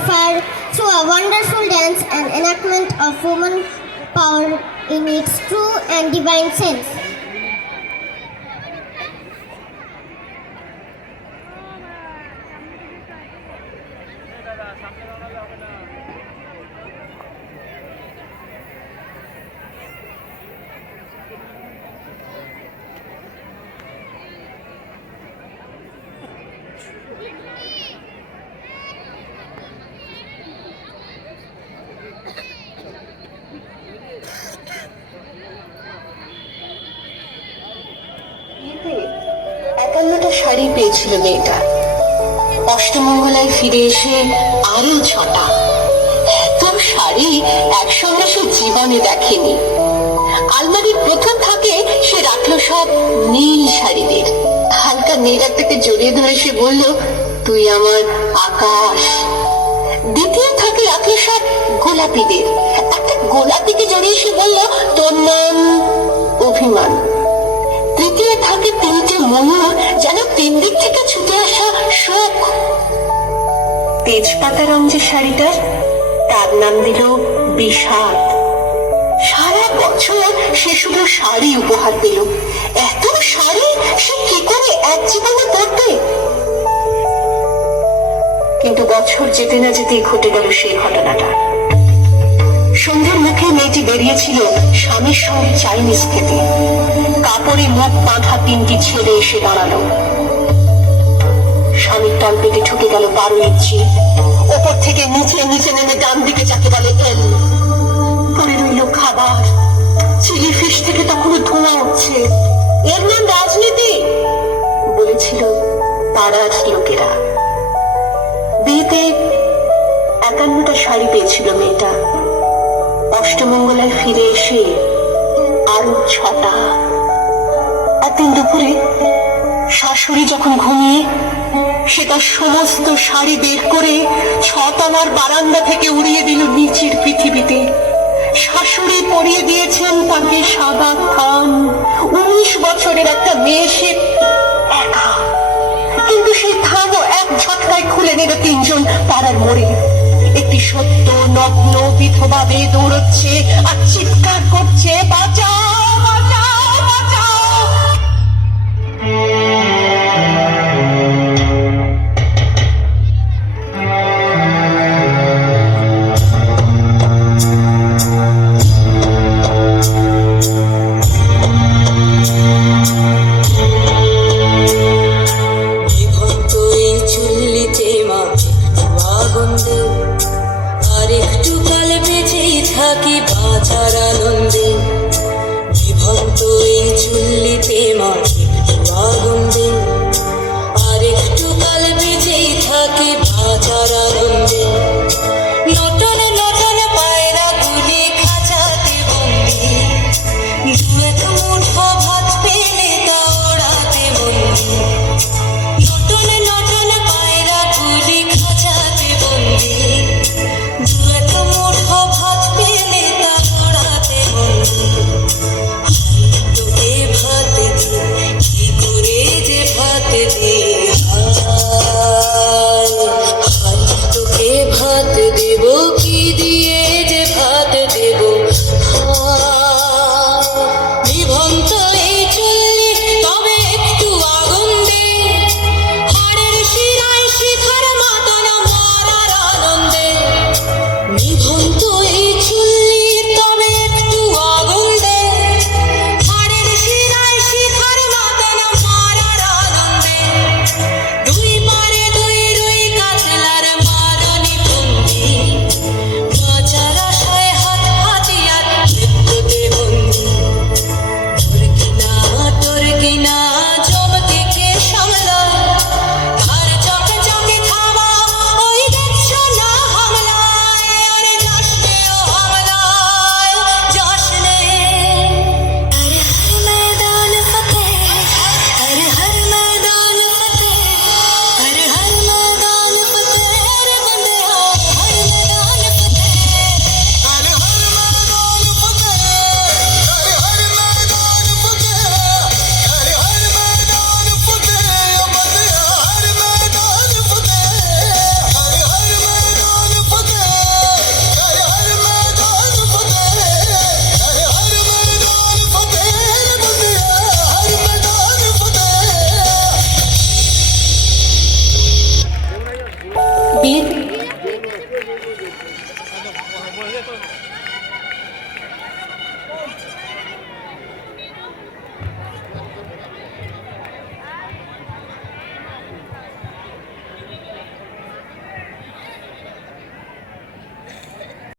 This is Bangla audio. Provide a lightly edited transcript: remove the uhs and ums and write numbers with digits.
far through a wonderful dance and enactment of woman power in its true and divine sense. একান্নটা sari পেয়েছিল মেয়েটা। অষ্টমঙ্গলায় ফিরে এসে আরো 6টা। এত শাড়ি একসঙ্গে সে জীবনে দেখেনি। আলমারির প্রথম থাকে সে রাখলো সব নীল শাড়িদের। হালকা নীলাটাকে জড়িয়ে ধরে সে বলল, তুই আমার আকাশ। দ্বিতীয় থাকে রাখলো সব গোলাপিদের। একটা গোলাপিকে জড়িয়ে সে বলল, তোর নাম অভিমান। তৃতীয় থাকে 3টে ময়ূর, যেন 3 দিক থেকে ছুটে আসা শোক। তেজপাতা রঙ যে শাড়িটা, তার নাম দিল বিষাদ। সারা বছর সে শুধু শাড়ি উপহার পেল। এত শাড়ি সে কি করে এক জীবনে পরবে? কিন্তু বছর যেতে না যেতেই ঘটে গেল সেই ঘটনাটা। সন্ধ্যের মুখে মেয়েটি বেরিয়েছিল স্বামীর সঙ্গে চাইনিজ খেতে। কাপড়ে মুখ বাঁধা 3টি ছেলে এসে দাঁড়ালো। স্বামীর তলপেটে ঢুকে গেল 12 ইঞ্চি। ওপর থেকে নিচে নিচে নেমে ডান দিকে যাকে বলে এল। পরে রইল খাবার। চিলি ফিশ থেকে তখনও ধোঁয়া উঠছে। এর নাম রাজনীতি, বলেছিল পাড়ার লোকেরা। বিয়েতে 51টা শাড়ি পেয়েছিল মেয়েটা। অষ্টমঙ্গলায় ফিরে এসে আরো 6টা। একদিন দুপুরে শাশুড়ি যখন ঘুমিয়ে, সে তার সমস্ত শাড়ি বের করে 6তলার বারান্দা থেকে উড়িয়ে দিল নিচের পৃথিবীতে। শাশুড়ি পরিয়ে দিয়েছেন তাকে সাদা থান। 19 বছরের একটা মেয়ে সে একা। কিন্তু সেই থানও এক ঝটকায় খুলে নিল 3জন পাড়ার মোড়ে। একটি সত্য নগ্ন বিধবা মেয়ে দৌড়চ্ছে আর চিৎকার করছে, বাঁচাও বাঁচাও বাঁচাও। থাকি বাঁচার আনন্দে, বিভক্ত এই চুল্লিতে মাঝে আগুন দিন। আর একটু কাল বেঁচেই থাকি বাঁচার আনন্দে। নটনে নটনে পায়রা গুলি খাঁচাতে বন্দি। 2-1 মুঠো ভাত পেলে তা ওড়াতে বন্দি। নটনে নটনে পায়রা গুলি খাঁচাতে বন্দি। 2-1 মুঠো ভাত পেলে তা ওড়াতে বন্দি। তোকে ভাত দে, কি করে যে ভাত দে, হায় হায় তোকে ভাত দে।